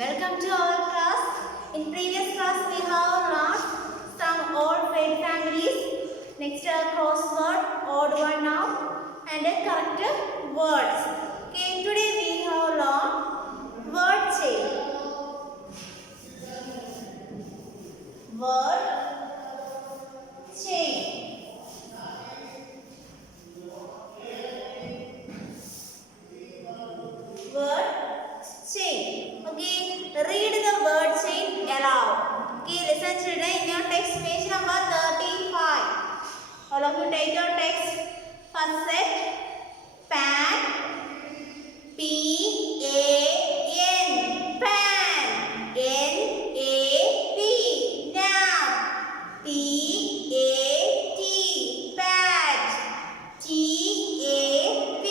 Welcome to our class. In previous class we have learned some old faith families. Next crossword, odd one now, and correct words. Okay, today we have learned word chain. Word chain. Word chain. Okay, read the word chain aloud. Okay, listen children in your text page number 35. All of you take your text. First set, pan, P-A-N, pan, N-A-P, nap, P-A-T, pat, T-A-P,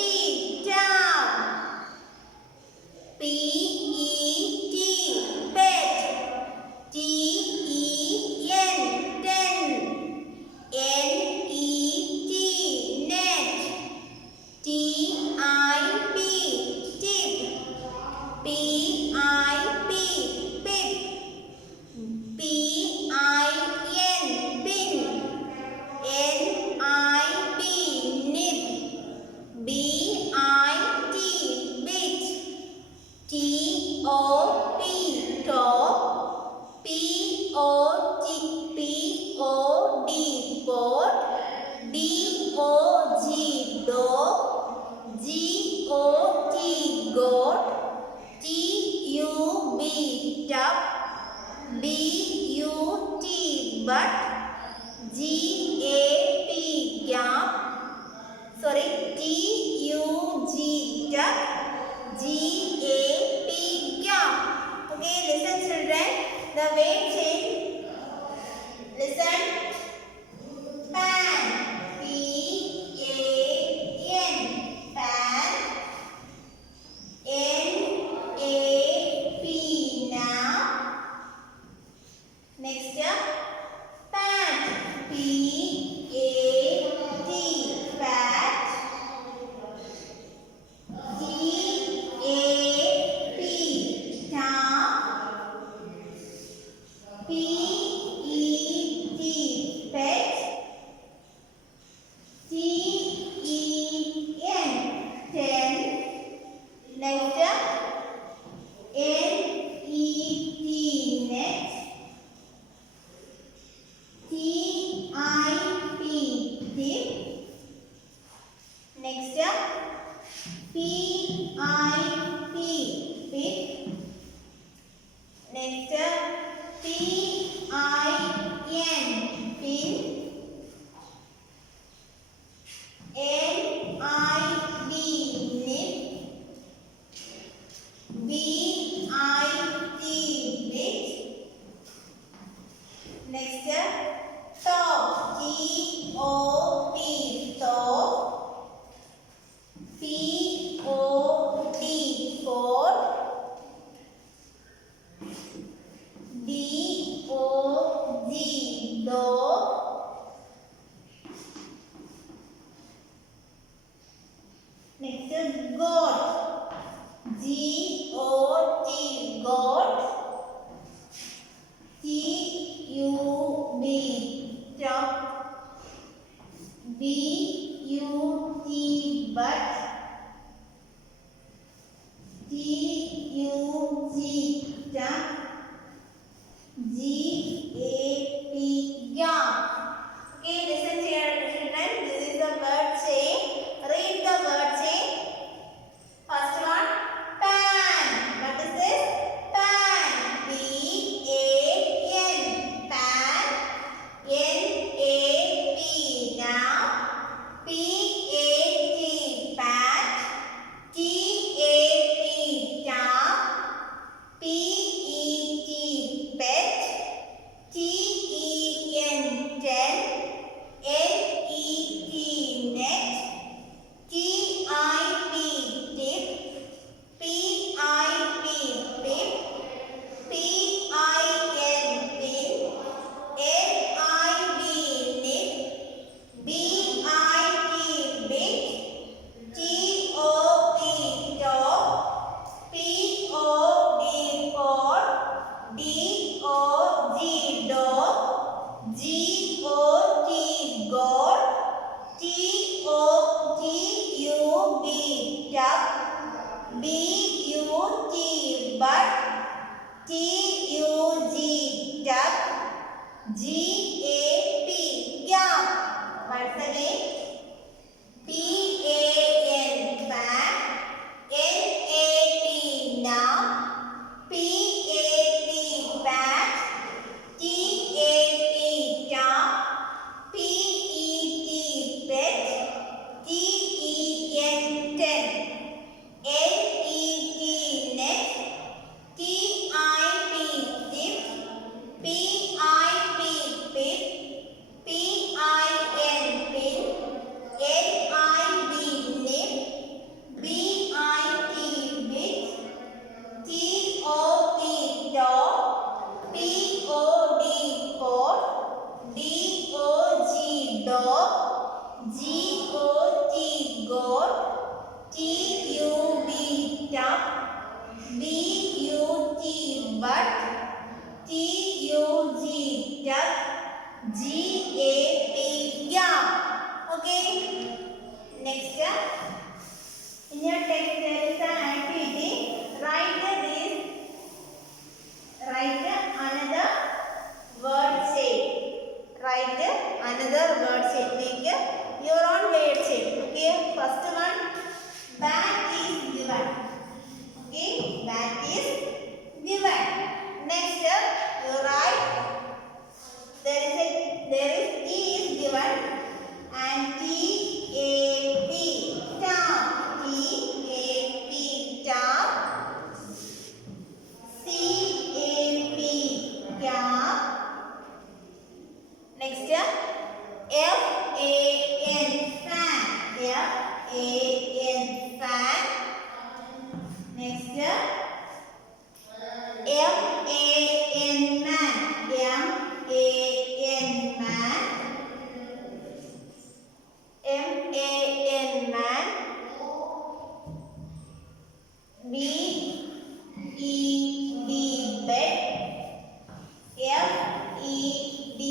tap, P-E-T, pet, T-E-N, ten, N-E-T, net, T-I-P, tip, P-I-P, pip, P-I-N, pin, N-I-P, nip, B-I-T, bit, T-O-P, top, P-O-D, P-O-D, pot, D-O-G, dog, G-O-T, goat, T-U-B, tub, B-U-T, butt, G-A-P, gap, T-U-G, duck, G-A-P, gap. Okay, listen children, the word chain. Listen. Pan, P-A-N, pan, N-A-P, nap. Next, pat, P-A-T, pat, T-A-P, tap, P-E-T, pet, T-E-N, ten. Next, N-E-T, net, T-I-P, tip. Next, P-I-P, pip. Next, P-I-N, pin. N-I-B, nip. B-I-T, bit. Next, top, T-O-P, top. P-O-D, pot. D-O-G, dog. Next, goat, G-O-T, goat. T-U-B, truck. B-U-T, butt. T-U-G, duck. G-A-P, gap. Okay, listen here children. This is the word chain. Read the word chain. First one, pan. What is this? Pan. P-A-N. Pan. N-A-P. Now. P-A-T. Pat. T-A-P. Tap. P-E-T. Pet. T-E-N. bird. T-U-G, tug. G-A-P, gap. Once again. P-A-N, pan. N-A-T, now. P-A-T, pat. T-A-T, top. P-E-T, pet. T-E-N, ten. N-E-T, net. T-I-P, tip. P-I-P, pip. P-I-N, pin. N-I-B, nip. B-I-T, bit. T-O-T, top. P-O-D, pot. D-O-G, dog. G-O-T, goat. T-U-B, tub. B-U-T, butt. T-U-G, tug. G-A-P, gap. Okay. Next, in your text there is an activity. Write another word shape. Write another word shape. Make your own word shape. Okay. First one, bat is given. Okay. Bat is given. Next, you write. There is T is given and T-A-P, tap. T-A-P, tap. C-A-P, cap. Next, F-A-N, fan. F-A-N, fan. Next, M-A-N, man. M-A-N, man. M-A-N, man. B-E-D, bed. F-E-D,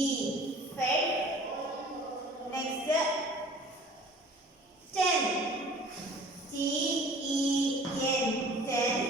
fed. Next, 10. T-E-N, ten.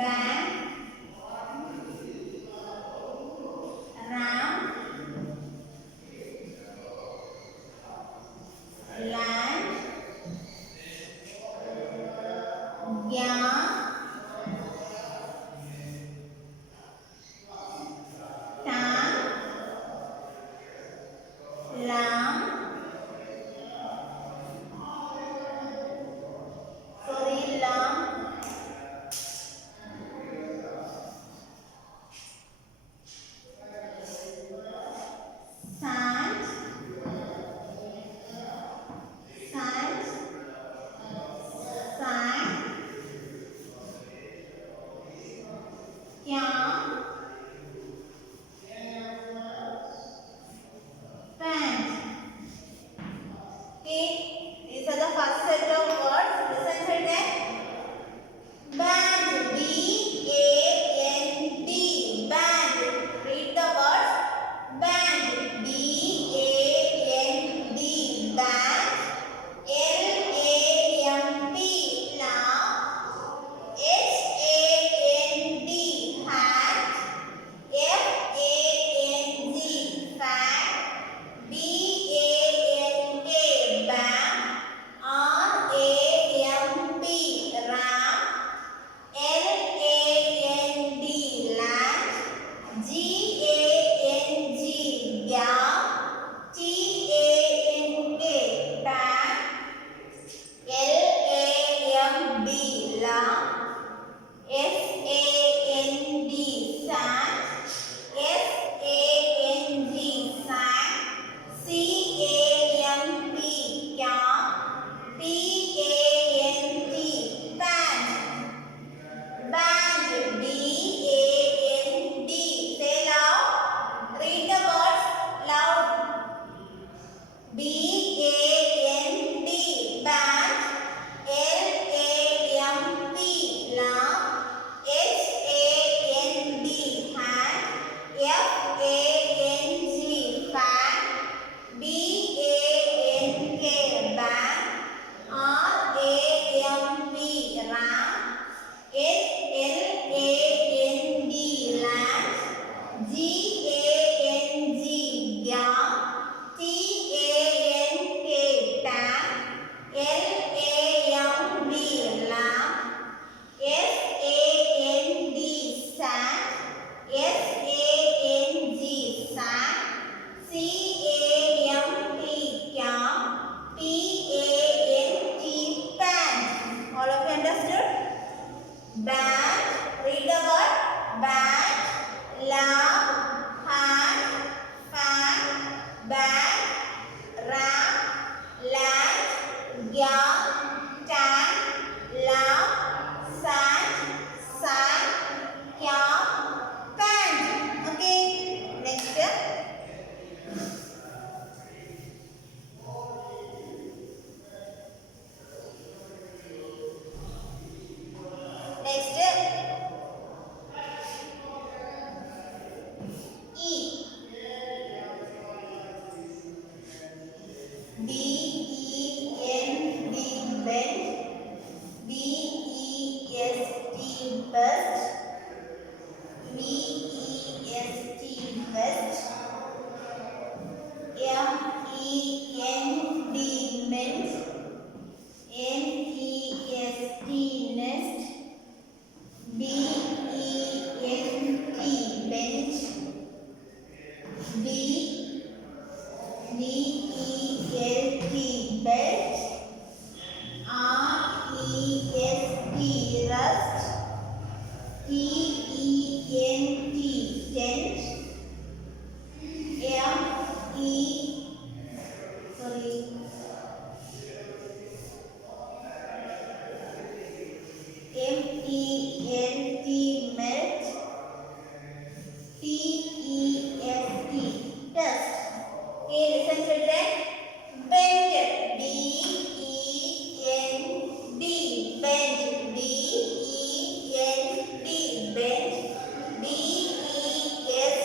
bank, ram, land, gyan, tan, lam, lam, sand, sand, sand, yam, pant. Okay, these are the first set of words. Listen to them. Band, B-A-N-D, band. Read the words. Band, B-A-N-D, band. L-A-M-P, lamp. H-A-N-D, hat. F-A-N-G, fan. B-A-N-K, bam. R-A-M-P, ram. L-A-N-D, land. G-A-N-G, gam. T-A-N-K, tan. L-A-M-B, lamp. S-A-N-D, sand. S-A-N-G, sand. C-A-M-P, cam. P-A-N-T, pant. Band, B-A-N-D. Say loud. Read the words loud. B-A-N-D, band. L-A-M-P, lamp. H-A-N-D, hand. F-A-N-G, fan. B-A-N-K, band. R-A-M-P, ram. L-A-N-D, land. G-A-N-G, gam. T-A-N-K, tan. L-A-M-B, lamp. S-A-N-D, sand. S-A-N-G, sand. C-A-M-P, cam. P-A-N-T, pant. All of you understood? Band. Read the word. Band. Lamp. Hand. Fan. Band. Ram. Land. Gyan. Tan. Lamp. Sand. Sand. Cam. Pant. Okay. Next. Next. E. B-E-N-D, bend. B-E-S-T, best. B-E-S-T, best. M-E-N-D, ment. N-E-S-T, nest. B-E-N-T, bench. B-E-L-T, belt. R-E-S-T, rust. T-E-N-T, tent. M-E-L-T, melt. T-E-S-T, test. Okay, listen children. Bend. B-E-N-D, bend. B-E-N-D, bend. B-E-S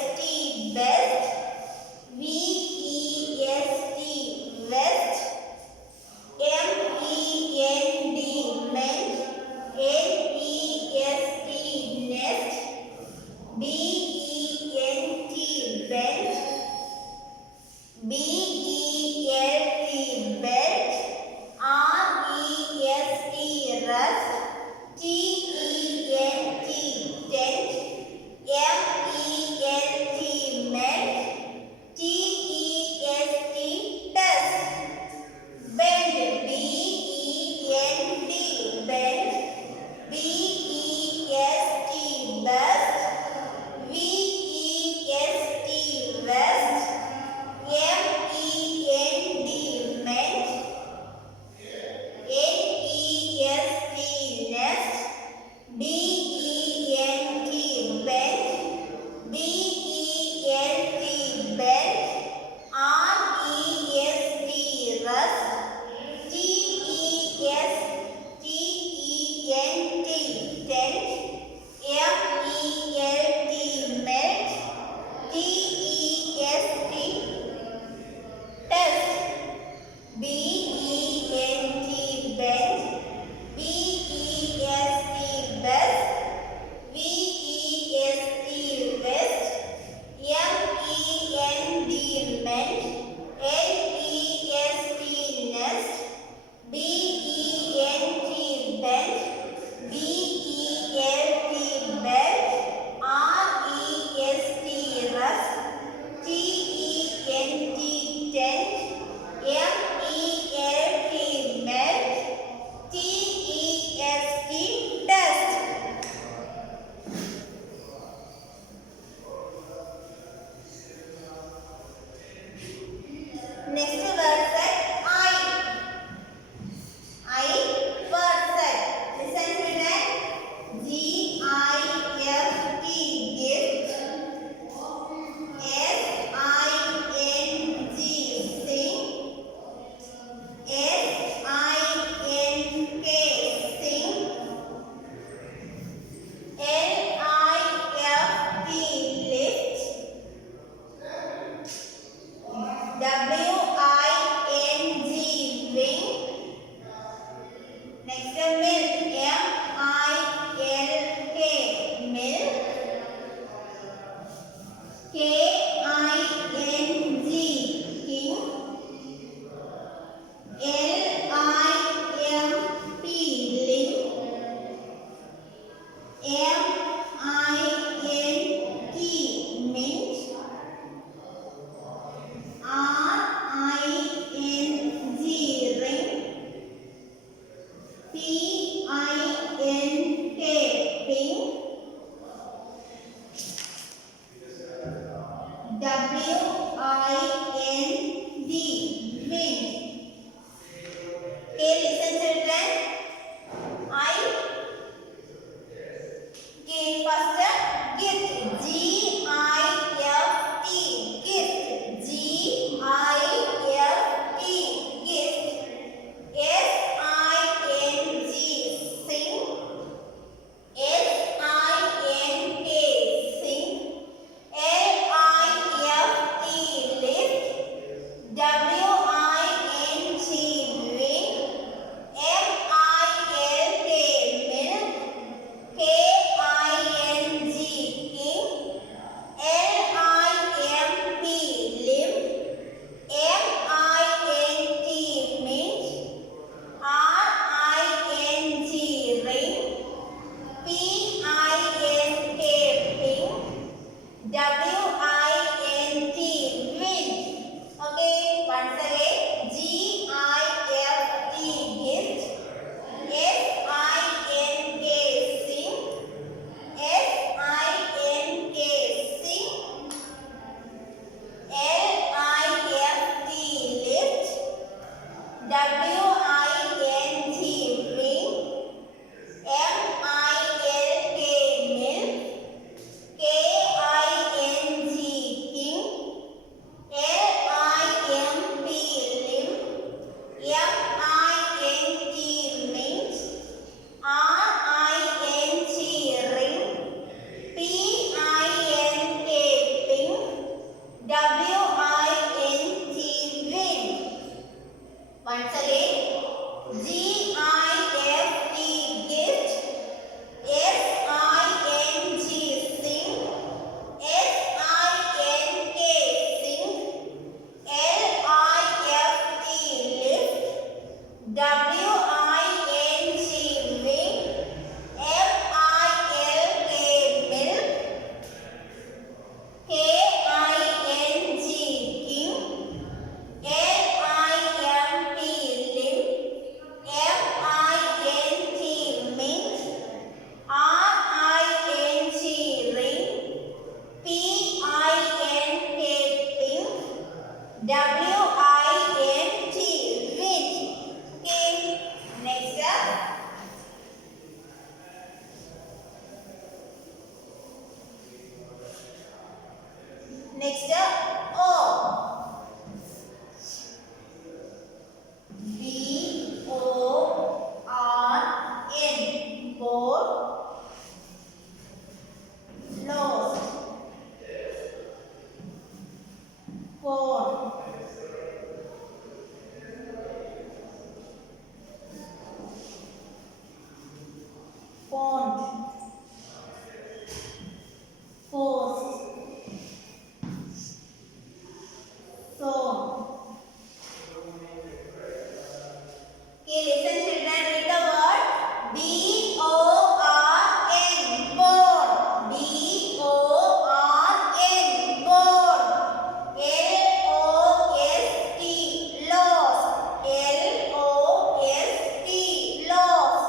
P-I-N-K, pink. W-I-N-D, wind. Okay, listen children. First, gift. G-I-F-T, gift. G-I-F-T, gift. S-I-N-G, sing. S-I-N-K, sing. L-I-F-T, lift. W-I-N-G, wing. M-I-L-K, milk. K-I-N-G, king. L-I-M-P, limb. M-I-N-T, mint. R-I-N-G, ring. P-I-N-K, pink. W-I-N-T, wind. Okay, once again. G-I-F-T, gift. S-I-N-K, sing. S-I-N-K, sing. L-I-F-T, lift. W-I-N-G, wing. M-I-L-K, milk. K-I-N-G, king. L-I-M-P, limb. M-I-N-T, mint. R-I-N-G, ring. P-I-N-K, pink. W-I-N-T, wind. Once again. G-I-F-T, gift. S-I-N-G, sing. S-I-N-K, sing. L-I-F-T, lift. W-I-N-G, wing. M-I-L-K, milk. K-I-N-G, king. L-I-M-P, limb. M-I-N-T, mint. R-I-N-G, ring. P-I-N-K, pink. W-I-N-T, wind. Okay, next up. Next up, O. B-O-R-N, board. Lost. Phone. Font. Post. Song. Okay, listen children, read the word B-O-R-N, born. B-O-R-N, born. L-O-S-T, lost. L-O-S-T, lost.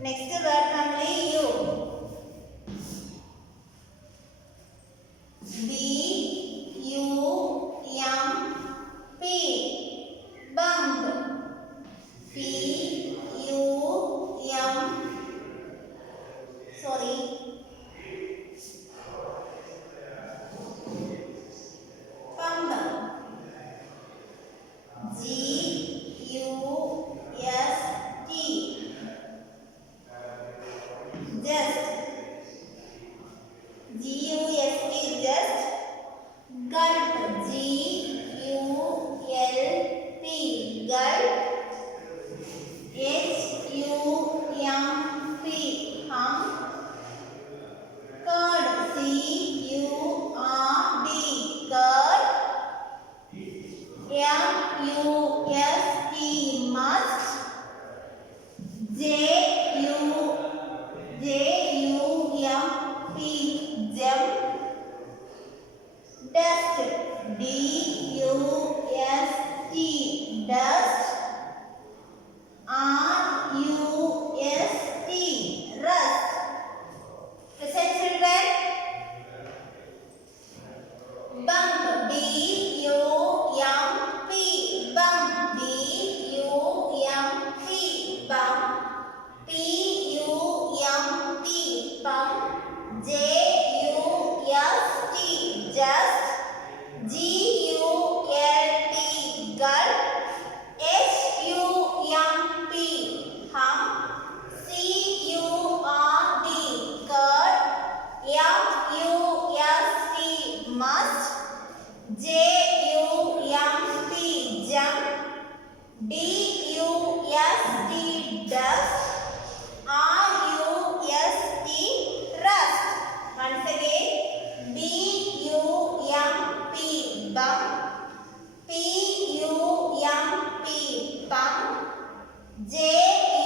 Next word family U. B U M P. Bump. P U M. Sorry. Pump. G U S T. Just. G U S T. Just. Gulp. G U L P. Gulp. H U M P. Hump. Curd. C U R D. Curd. M U S T. Must. J U M P. Jump. Dust. D U S T. Dust. R U S T. Rust. Listen children. Bump. B U M P. Bump. B U M P. Bump. P U M P. Pump. J U S T. Just. G U L T. Gulp. H U M P. Hump. C U R D. Curd. M U S T. Must. J U M P. Jump. D U S T. Dust. R U S T. Rust. Once again. B U M P. Bump. P U M P. Pump. J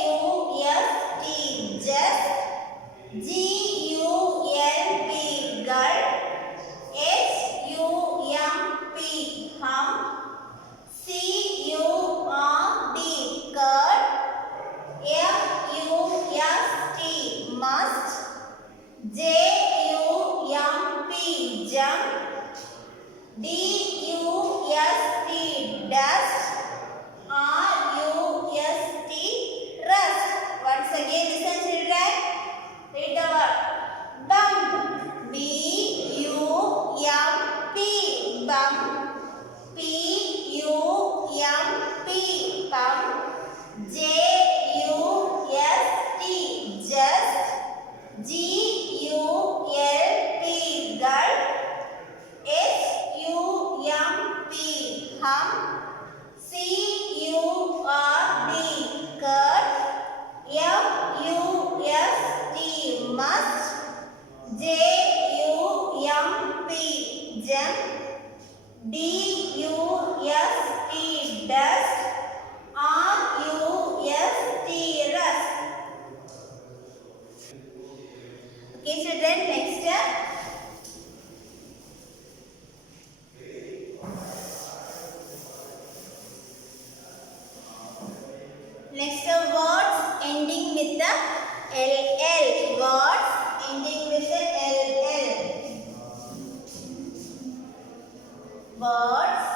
U S T. Just. G U L P. Gulp. H U M P. Hump. C U R D. Curd. M U S T. Must. J U M P. Jump. D U S T. Dust. R U S T. Rust. Once again listen children. Read the word. Bump. B U M P. Bump. P U M P. Pump. J U S T. Just. G U L P. Gulp. H U M P. Hump. C U R D. Curd. M U S T. Must. J U M P. Jump. D U S T. Dust. R U S T. Rust. Okay children, next step. Next words ending with the LL. Words ending with the LL. Words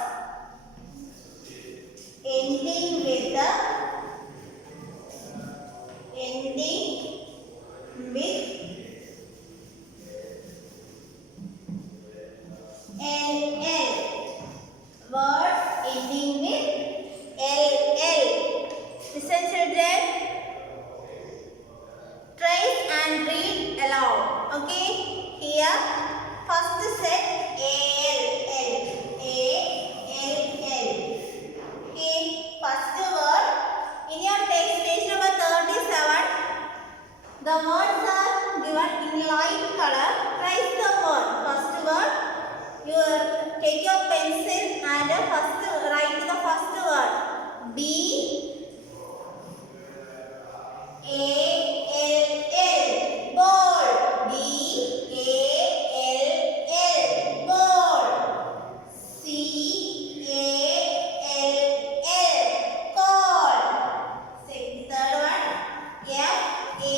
ending with the LL. Words ending with LL. Listen children. Trace and read aloud. Okay. Here first set AL. Okay. First word. In your text page number 37. The words are given in light color. Trace the word. First word. You take your pencil and first write the first word. B A L L. Ball. B A L L. Ball. C A L L. Call. Third one. F A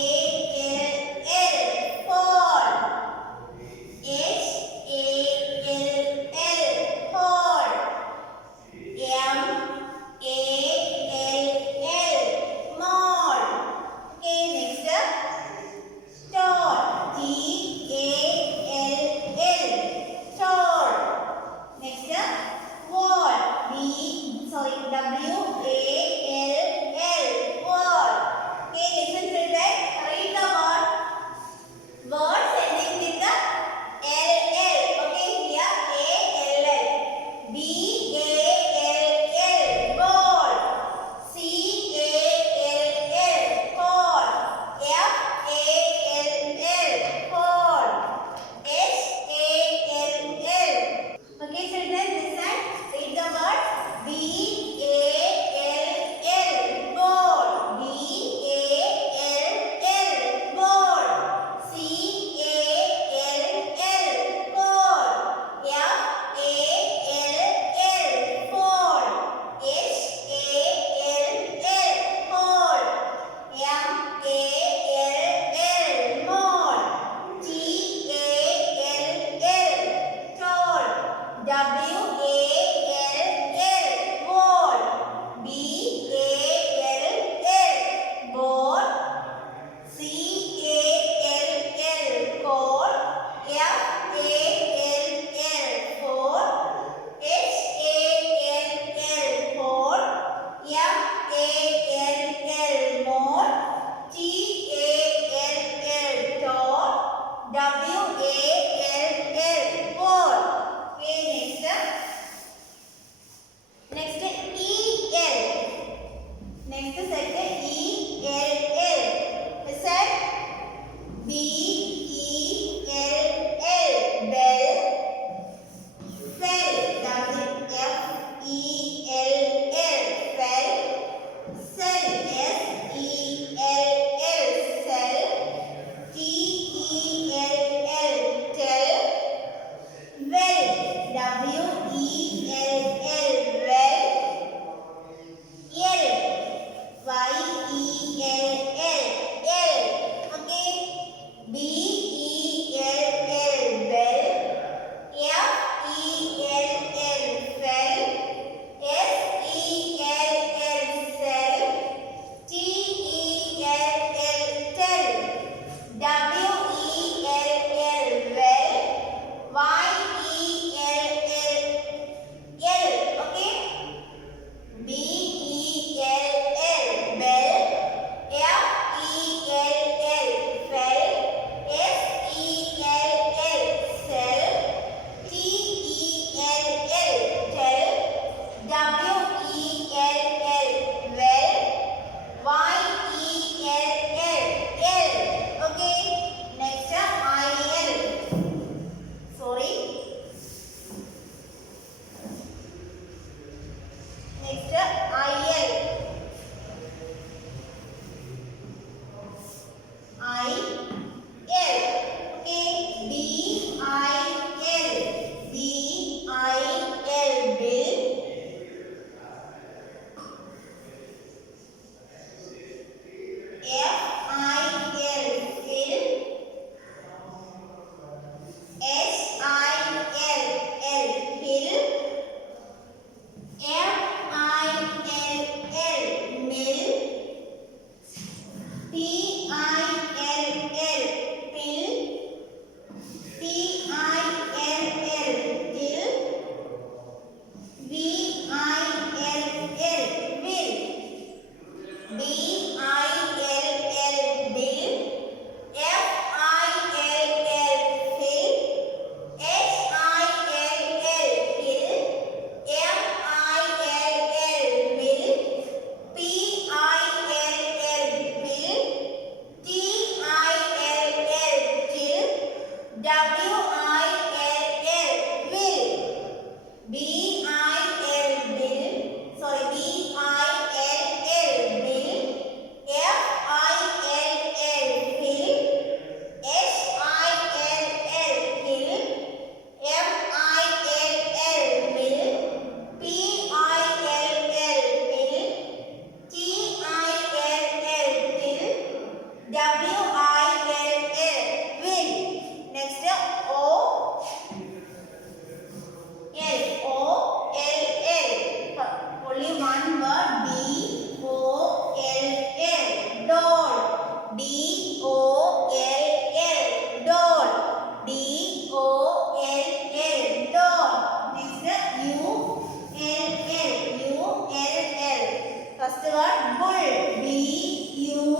bull. B-U-L-L.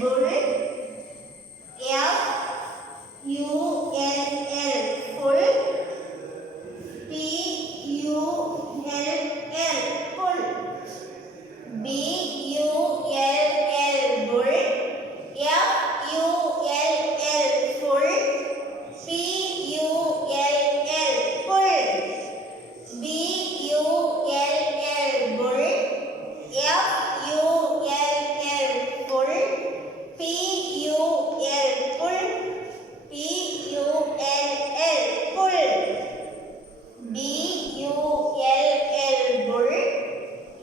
Bull. F-U-L-L. Full. P-U-L-L. Full. B-U-L-L. Bull. F-U-L-L. Full. P-U-L-L. Full. B-U-L-L. Bull. F-U-L-L. Full. P-U-L. Full. P-U-L-L. Full. B-U-L-L. Bull.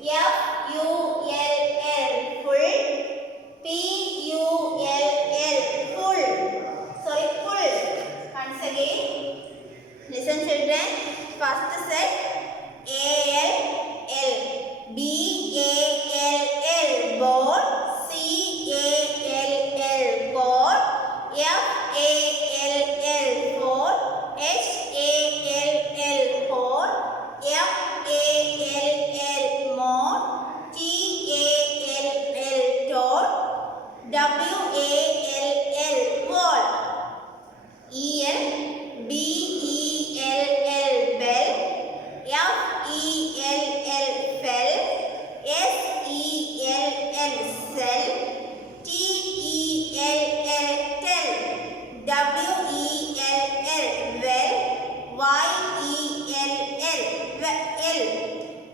F-U-L-L. Full. P-U-L-L. Full. Sorry, full. Once again. Listen, children. First set. A-L-L. B-A-L-L. Ball. C-A-L-L. Ball. F-A-L-L. Fall. H-A-L-L. Hole. F-A-L-L. More. T-A-L-L. Tall. W-A-L-L. Wall. E-L. B-E-L-L. Bell. F-E-L-L. Fell. S-E-L-L. Cell. T-E-L-L. Tell. W-E-L-L. Well. Y-E-L-L. L.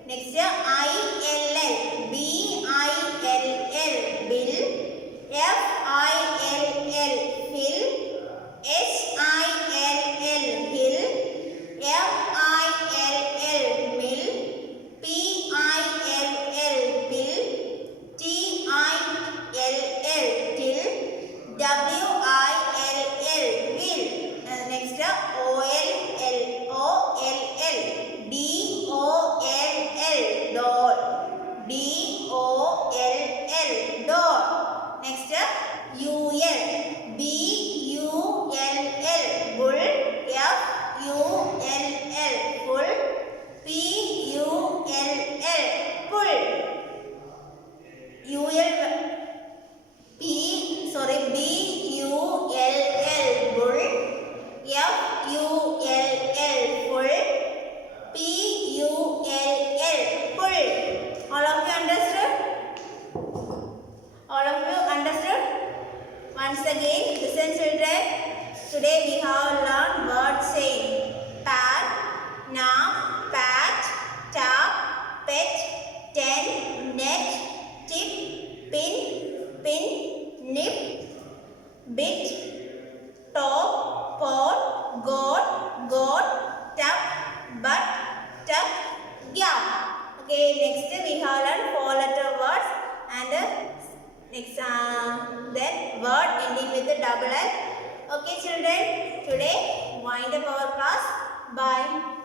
Next, I-L-L. B-I-L-L. Bill. F-I-L-L. Fill. H-I-L-L. Hill. F-I-L-L. Mill. P-I-L-L. Bill. T-I-L-L. Till. W-I-L-L. Will. Next, O-L-L. O-L-L. D-O-L-L. Doll. D-O-L-L. Doll. Next, U-L. B-U-L-L. Bull. F-U-L-L. Full. P-U-L-L. Pull. B-U-L-L. Bull. F-U-L-L. Full. P-U-L-L. Pull. All of you understood? All of you understood? Once again, listen, children. Today we have learned word saying. Pad, nap, pat, tap, pet, ten, net, tip, pin, nip, bit, top, pot, goat, tap, butt, tuck, gap. Okay, next we have learned 4 letter words and next then word ending with the double L. Okay, children, today wind up our class. Bye.